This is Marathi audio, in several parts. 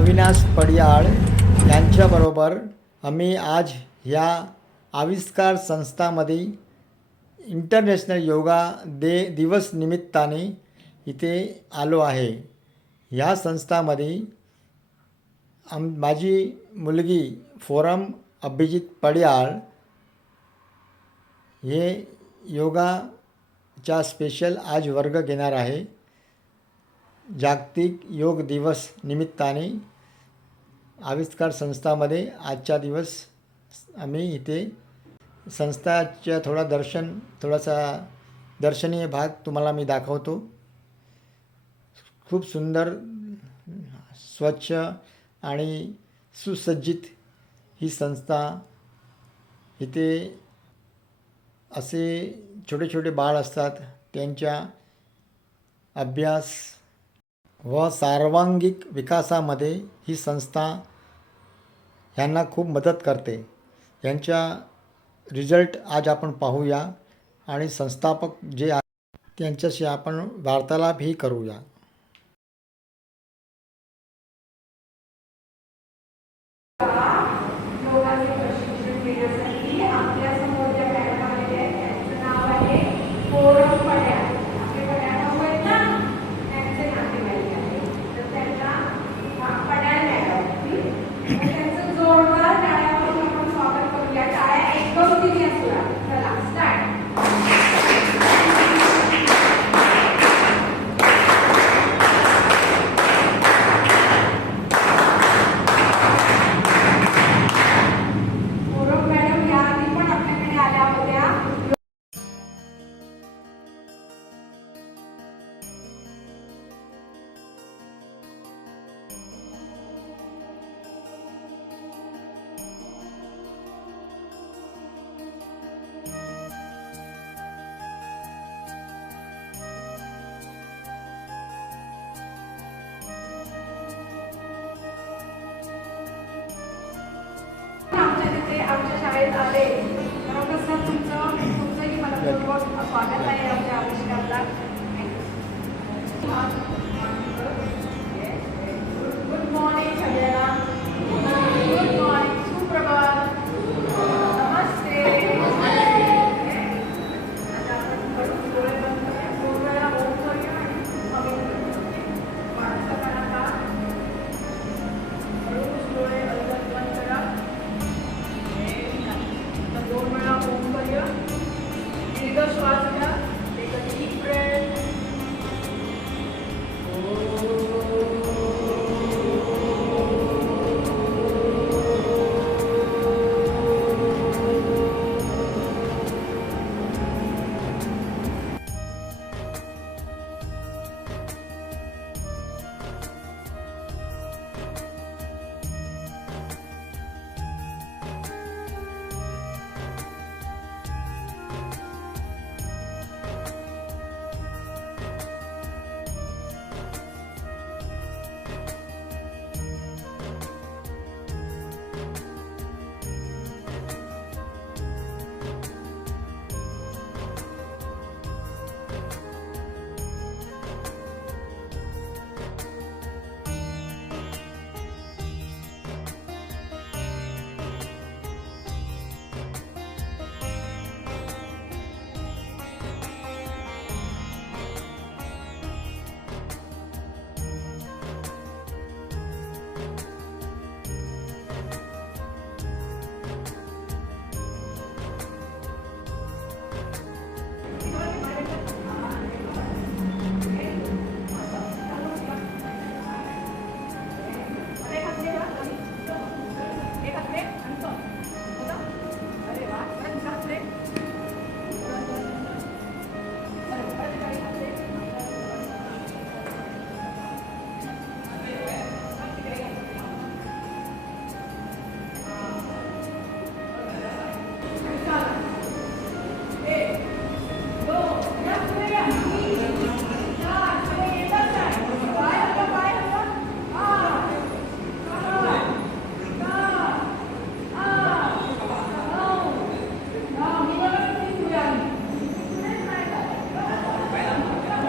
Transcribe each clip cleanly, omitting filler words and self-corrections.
अविनाश पडियाळ यांच्याबरोबर आम्ही आज ह्या आविष्कार संस्थामध्ये इंटरनॅशनल योगा दिवस निमित्ताने इथे आलो आहे. ह्या संस्थामध्ये माझी मुलगी फोरम अभिजित पडियाळ हे योगाचा स्पेशल आज वर्ग घेणार आहे. जागतिक योग दिवस निमित्ताने आविष्कार संस्थामध्ये आजचा दिवस आम्ही इथे संस्थाच्या थोडासा दर्शनीय भाग तुम्हाला मी दाखवतो. खूप सुंदर, स्वच्छ आणि सुसज्जित ही संस्था. इथे असे छोटे छोटे बाळ असतात, त्यांच्या अभ्यास व सर्वांगीण विकासामध्ये ही संस्था ह्यांना खूप मदत करते. यांच्या रिझल्ट आज आपण पाहूया आणि संस्थापक जे आहेत त्यांच्याशी आपण वार्तालापही करूया. आमच्या शाळेत आले तर कसं तुमचंही मनपूर्वक स्वागत आहे आमच्या आविष्कारला. गुड मॉर्निंग सगळ्यांना. गुड मॉर्निंग, सुप्रभात, नमस्ते. आता आपण डोळे बंद करूया, 2 वेळा ओम करूया आणि माणसं करा का डोळे बंद करा. 2 वेळा ओम करूया. दीर्घ श्वास घ्या. Take a deep breath.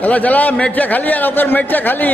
चला चला, मेटच्या खाली या लवकर, मेटच्या खाली.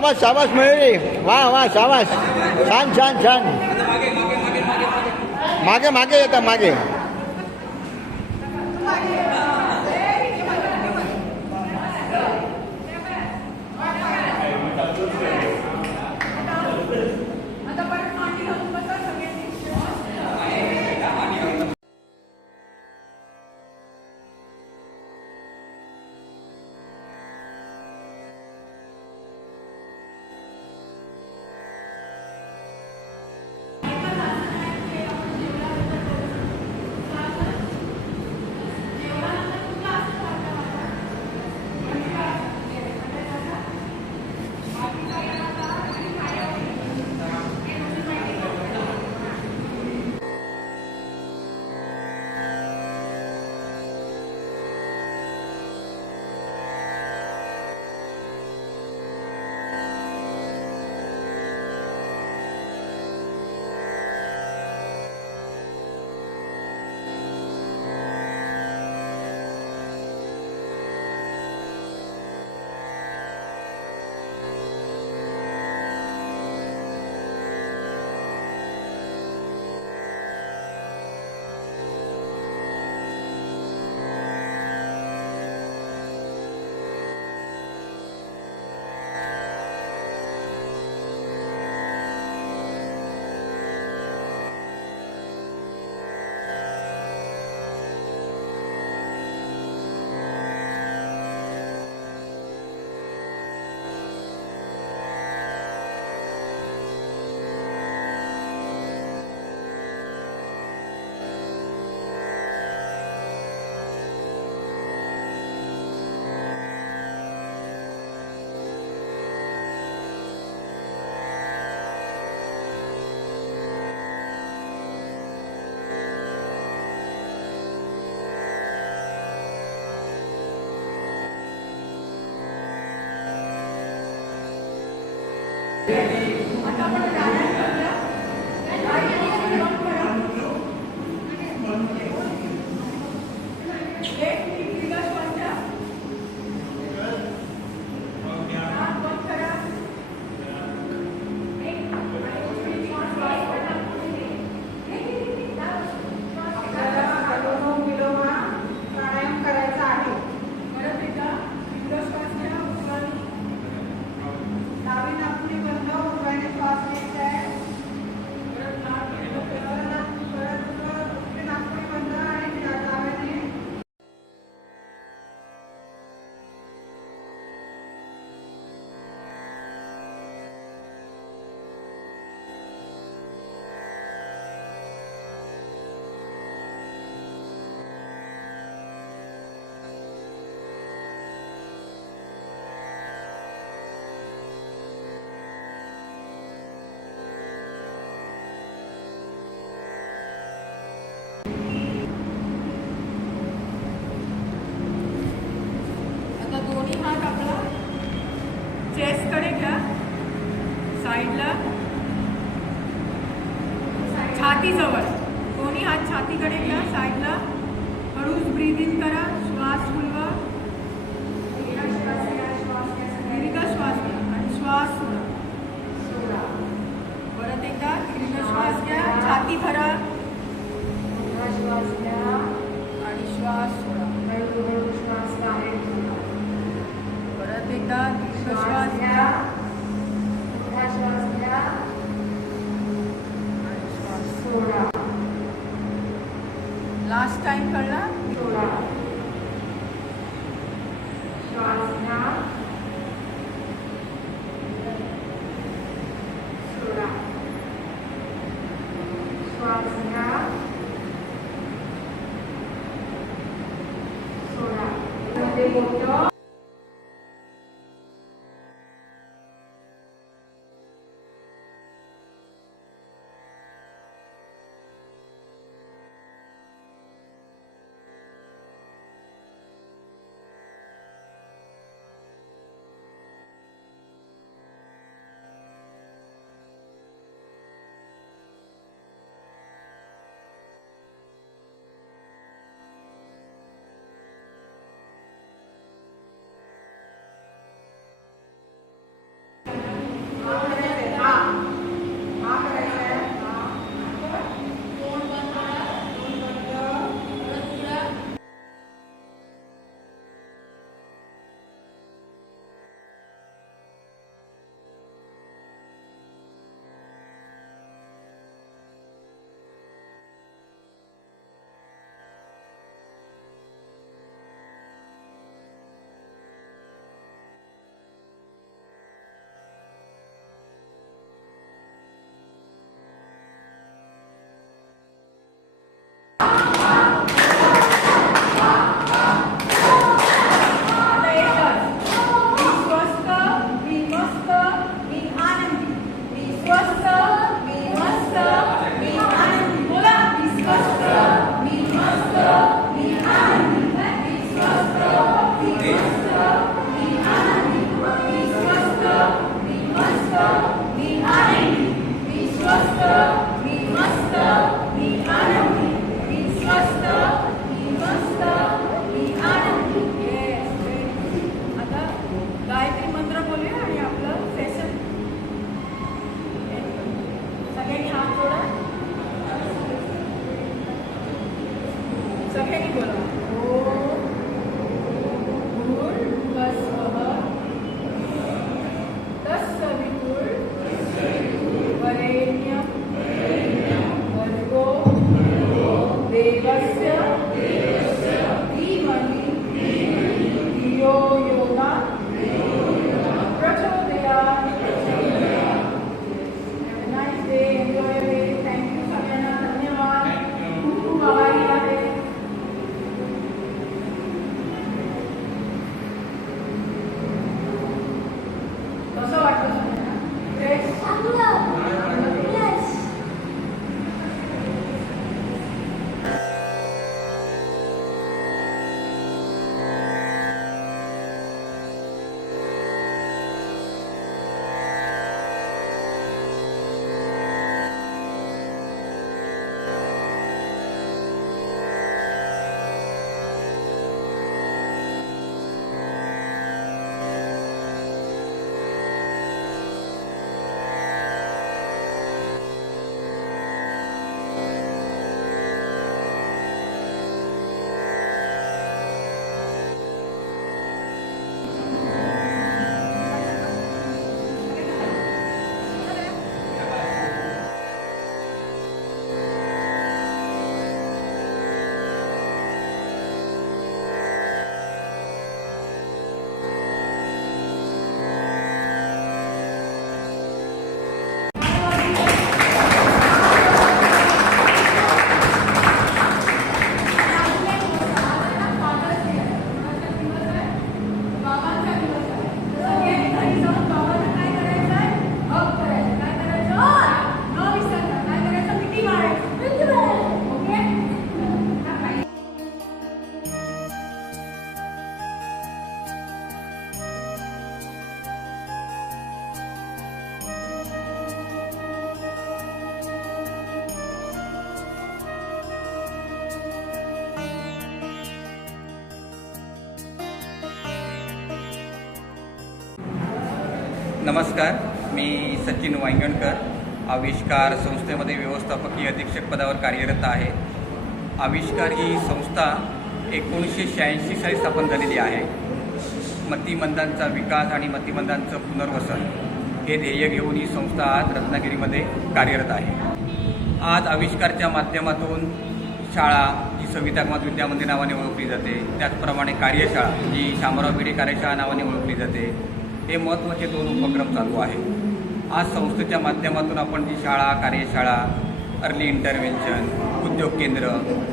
शाबास शाबास मयुरी, वा वा शाबास, छान छान छान. मागे मागे येता मागे. आता परत मांडी घालून बसा सगळ्यांनी. आता आपण प्राणायाम करूया. एक दीर्घ श्वास घ्या. नाक बंद करा. आपल्याला अनुलोम विलोम प्राणायाम करायचा आहे. परत एकदा दीर्घ श्वास घ्या. उजव्याने डावी नाकपुडी बंद, उजव्याने श्वास घ्यायचा आहे. परत उजवी नाकपुडी बंद आणि डाव्याने आता दोन्ही हात आपला चेस्टकडे घ्या. साईडला छातीजवळ दोन्ही हात छातीकडे घ्या. साईडला हळूच ब्रीद इन करा. श्वास फुलवा. दीर्घ श्वास घ्या आणि श्वास सोडा. परत एकदा दीर्घ श्वास घ्या. छाती भरा. श्वास घ्या आणि श्वास सोडा. श्वास बाहेर सोडा. परत एकदा दीर्घ श्वास घ्या. श्वास घ्या आणि श्वास सोडा. लास्ट टाइम कळला. सोडा. श्वास घ्या. सोडा. श्वास घ्या. सोडा. मध्ये बोटं हात जोडा. सगळ्यांनी बोला. ओम भूर्भुवस्वः तत्सवितुर्वरेण्यं भर्गो देवस्य धीमहि धियो यो नः प्रचोदयात्. Have a nice day. Enjoy your day. Thank you सगळ्यांना. धन्यवाद. खूप खूप आभारी आहे. कसं वाटतं सगळ्यांना? फ्रेश? नमस्कार, मी सचिन वांगणकर आविष्कार संस्थेमध्ये व्यवस्थापकीय अधीक्षक पदावर कार्यरत आहे. आविष्कार ही संस्था 1986 साली स्थापन झालेली आहे. मतिमंदांचा विकास आणि मतिमंदांचं पुनर्वसन हे ध्येय घेऊन ही संस्था आज रत्नागिरीमध्ये कार्यरत आहे. आज आविष्कारच्या माध्यमातून शाळा जी सवितागमात विद्यामंदिर नावाने ओळखली जाते, त्याचप्रमाणे कार्यशाळा जी शामराव भिडे कार्यशाळा नावाने ओळखली जाते, हे महत्त्वाचे 2 उपक्रम चालू आहेत. आज संस्थेच्या माध्यमातून आपण जी शाळा, कार्यशाळा, अर्ली इंटरव्हेन्शन, उद्योग केंद्र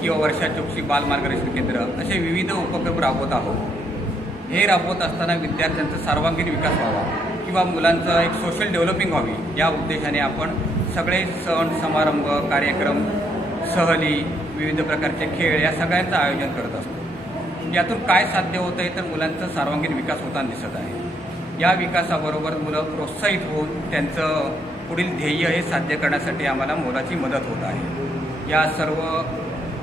किंवा वर्षा चोक्सी बाल मार्गदर्शन केंद्र असे विविध उपक्रम राबवत आहोत. हे राबवत असताना विद्यार्थ्यांचा सर्वांगीण विकास व्हावा किंवा मुलांचं एक सोशल डेव्हलपिंग व्हावी या उद्देशाने आपण सगळे सण, समारंभ, कार्यक्रम, सहली, विविध प्रकारचे खेळ या सगळ्यांचं आयोजन करत असतो. यातून काय साध्य होतं आहे तर मुलांचा सर्वांगीण विकास होताना दिसत आहे. या विकासाबरोबर मुलं प्रोत्साहित होऊन त्यांचं पुढील ध्येय हे साध्य करण्यासाठी आम्हाला मोलाची मदत होत आहे. या सर्व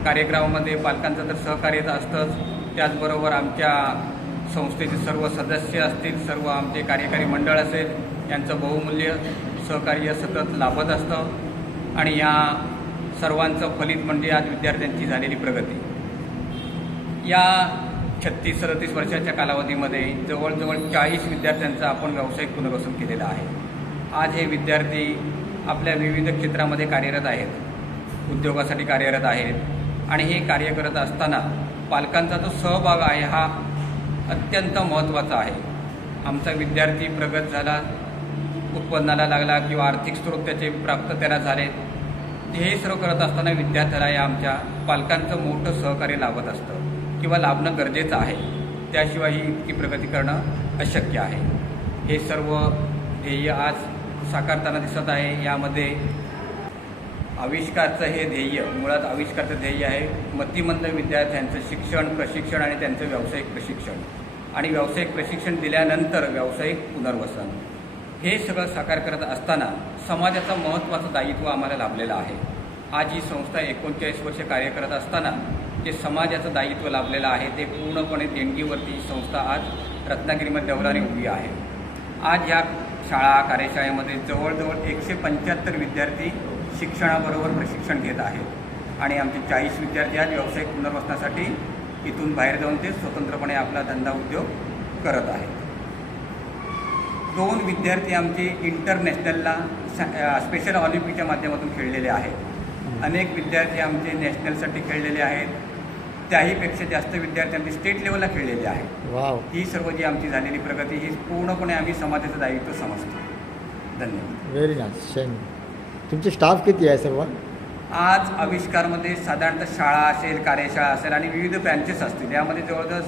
कार्यक्रमामध्ये पालकांचं तर सहकार्य असतंच, त्याचबरोबर आमच्या संस्थेचे सर्व सदस्य असतील, सर्व आमचे कार्यकारी मंडळ असेल, यांचं बहुमूल्य सहकार्य सतत लाभत असतं आणि या सर्वांचं फलित म्हणजे आज विद्यार्थ्यांची झालेली प्रगती. या 36-37 वर्षाच्या कालावधीमध्ये जवळजवळ 40 विद्यार्थ्यांचं आपण व्यावसायिक पुनर्वसन केलेलं आहे. आज हे विद्यार्थी आपल्या विविध क्षेत्रामध्ये कार्यरत आहेत, उद्योगासाठी कार्यरत आहेत आणि हे कार्य करत असताना पालकांचा जो सहभाग आहे हा अत्यंत महत्त्वाचा आहे. आमचा विद्यार्थी प्रगत झाला, उत्पन्नाला लागला किंवा आर्थिक स्रोत त्याचे प्राप्त त्याला झाले, हे सर्व करत असताना विद्यार्थ्याला या आमच्या पालकांचं मोठं सहकार्य लाभत असतं किंवा लाभणं गरजेचं आहे. त्याशिवाय ही इतकी प्रगती करणं अशक्य आहे. हे सर्व ध्येय आज साकारताना दिसत आहे. यामध्ये आविष्कारचं हे ध्येय, मुळात आविष्कारचं ध्येय आहे मतिमंद विद्यार्थ्यांचं शिक्षण, प्रशिक्षण आणि त्यांचं व्यावसायिक प्रशिक्षण आणि व्यावसायिक प्रशिक्षण दिल्यानंतर व्यावसायिक पुनर्वसन. हे सगळं साकार करत असताना समाजाचं महत्त्वाचं दायित्व आम्हाला लाभलेलं आहे. आज ही संस्था 39 वर्ष कार्य करत असताना जे समाजाचं दायित्व लाभलेलं आहे ते पूर्णपणे देणगीवरती ही संस्था आज रत्नागिरीमध्ये डौलाने उभी आहे. आज या शाळा कार्यशाळेमध्ये जवळजवळ 175 विद्यार्थी शिक्षणाबरोबर प्रशिक्षण घेत आहेत आणि आमचे 40 विद्यार्थी आज व्यावसायिक पुनर्वसनासाठी इथून बाहेर जाऊन ते स्वतंत्रपणे आपला धंदा उद्योग करत आहेत. 2 विद्यार्थी आमचे इंटरनॅशनलला स्पेशल ऑलिम्पिकच्या माध्यमातून खेळलेले आहेत. अनेक विद्यार्थी आमचे नॅशनलसाठी खेळलेले आहेत. त्याहीपेक्षा जास्त विद्यार्थी आमचे स्टेट लेवलला खेळलेले आहेत. वाव, ही सर्व जी आमची झालेली प्रगती ही पूर्णपणे आम्ही समाजाचं दायित्व समजतो. धन्यवाद. Very nice. शेन, तुमचे स्टाफ किती आहे सर्व? आज आविष्कारमध्ये साधारणतः शाळा असेल, कार्यशाळा असेल आणि विविध ब्रँचेस असतील. यामध्ये जवळजवळ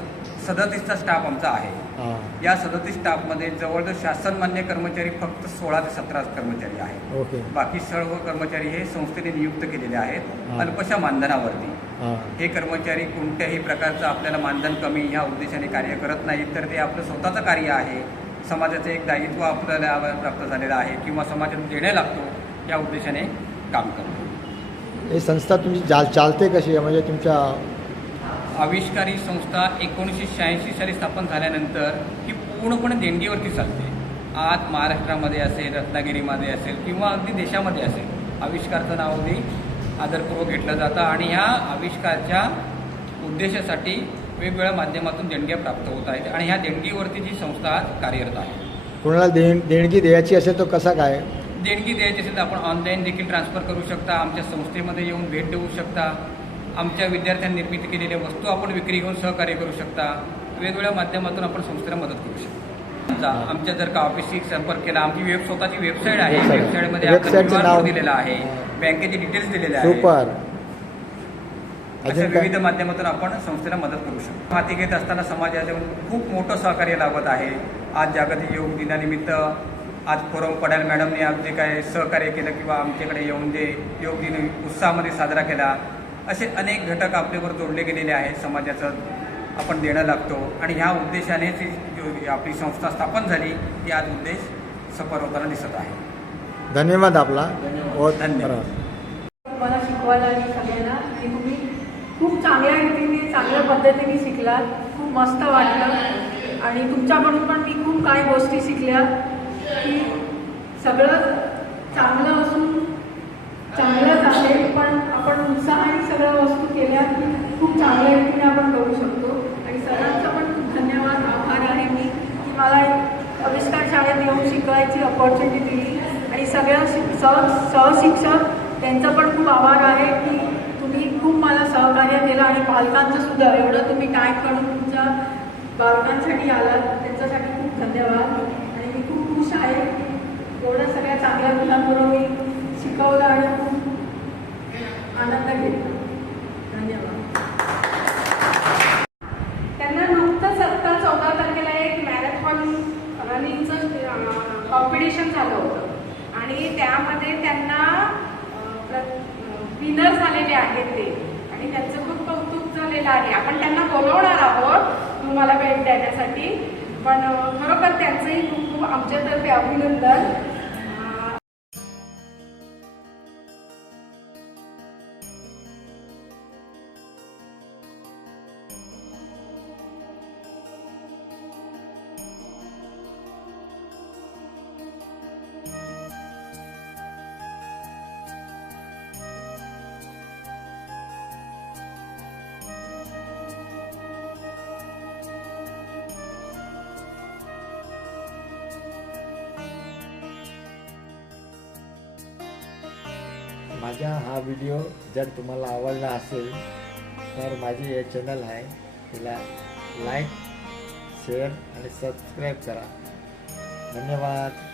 37चा स्टाफ आमचा आहे. हां, या 37 स्टाफमध्ये जवळजवळ शासनमान्य कर्मचारी फक्त 16 ते 17 कर्मचारी आहेत. ओके. बाकी सर्व कर्मचारी हे संस्थेने नियुक्त केलेले आहेत हां. अल्पशा मानधनावरती. हां, हे कर्मचारी कोणत्याही प्रकारचं आपल्याला मानधन कमी ह्या उद्देशाने कार्य करत नाहीत, तर ते आपलं स्वतःचं कार्य आहे. समाजाचं एक दायित्व आपल्याला प्राप्त झालेलं आहे किंवा समाजात देणे लागतो या उद्देशाने काम करतो. ही संस्था तुमची चालते कशी आहे? म्हणजे तुमच्या आविष्कार ही संस्था 1986 साली स्थापन झाल्यानंतर ही पूर्णपणे देणगीवरती चालते. आज महाराष्ट्रामध्ये असेल, रत्नागिरीमध्ये असेल किंवा अगदी देशामध्ये असेल, आविष्कारचं नाव अगदी आदरपूर्वक घेतलं जातं आणि ह्या आविष्कारच्या उद्देशासाठी वेगवेगळ्या माध्यमातून देणग्या प्राप्त होत आहेत आणि ह्या देणगीवरती जी संस्था आज कार्यरत आहे. कोणाला देणगी द्यायची असेल तर कसा काय? देणगी द्यायची असेल तर आपण ऑनलाईन देखील ट्रान्सफर करू शकता. आमच्या संस्थेमध्ये येऊन भेट देऊ शकता. आमच्या विद्यार्थ्यांनी निर्मिती केलेल्या वस्तू आपण विक्री घेऊन सहकार्य करू शकता. वेगवेगळ्या माध्यमातून आपण संस्थेला मदत करू शकता. आमच्या जर का ऑफिसशी संपर्क केला, आमची स्वतःची वेबसाईट आहे. वेबसाईटमध्ये वेबसाईटचं नाव दिलेलं आहे, बँकेचे डिटेल्स दिलेले आहेत. सुपर. अशा विविध माध्यमातून आपण संस्थेला मदत करू शकतो. हाती घेत असताना समाजाचे खूप मोठं सहकार्य लाभत आहे. आज जागतिक योग दिनानिमित्त आज फोरम पडाल मॅडमने आज जे काय सहकार्य केलं किंवा आमच्याकडे येऊन जे योग दिन उत्साहामध्ये साजरा केला, असे अनेक घटक आपल्यावर जोडले गेलेले आहेत. समाजाचं आपण देणं लागतो आणि ह्या उद्देशानेच जी आपली संस्था स्थापन झाली ती आज उद्देश सफल होताना दिसत आहे. धन्यवाद आपला. बहुत धन्यवाद. मला शिकवायला आणि सगळ्यांना आणि तुम्ही खूप चांगल्या रीतीने चांगल्या पद्धतीने शिकलात. खूप मस्त वाटलं आणि तुमच्याकडून पण मी खूप काही गोष्टी शिकल्या की सगळं चांगलं असून चांगलंच आहे, पण आपण उत्साहाने सगळ्या वस्तू केल्या की खूप चांगल्या रीतीने आपण करू शकतो. आणि सरांचा पण खूप धन्यवाद, आभार आहे मी की मला आविष्कार शाळेत येऊन शिकवायची अपॉर्च्युनिटी दिली आणि सगळ्या सहशिक्षक त्यांचा पण खूप आभार आहे की तुम्ही खूप मला सहकार्य केलं आणि पालकांचं सुद्धा एवढं तुम्ही टाईम काढून तुमच्या बालकांसाठी आलात त्यांच्यासाठी खूप धन्यवाद. आणि मी खूप खुश आहे की एवढ्या सगळ्या चांगल्या मुलांबरोबर मी शिकवलं आणि खूप आनंद घेतला. धन्यवाद. त्यांना नुकतंच आत्ता 14 तारखेला एक मॅरेथॉन रनिंगचं कॉम्पिटिशन झालं होतं आणि त्यामध्ये त्यांना विनर झालेले आहेत ते आणि त्यांचं खूप कौतुक झालेलं आहे. आपण त्यांना बोलवणार आहोत तुम्हाला भेट देण्यासाठी, पण खरोखर त्यांचंही खूप खूप आमच्यातर्फे अभिनंदन. माझा हा व्हिडिओ जर तुम्हाला आवडला असेल तर माझे हे चॅनल आहे तिला लाईक, शेअर आणि सबस्क्राईब करा. धन्यवाद.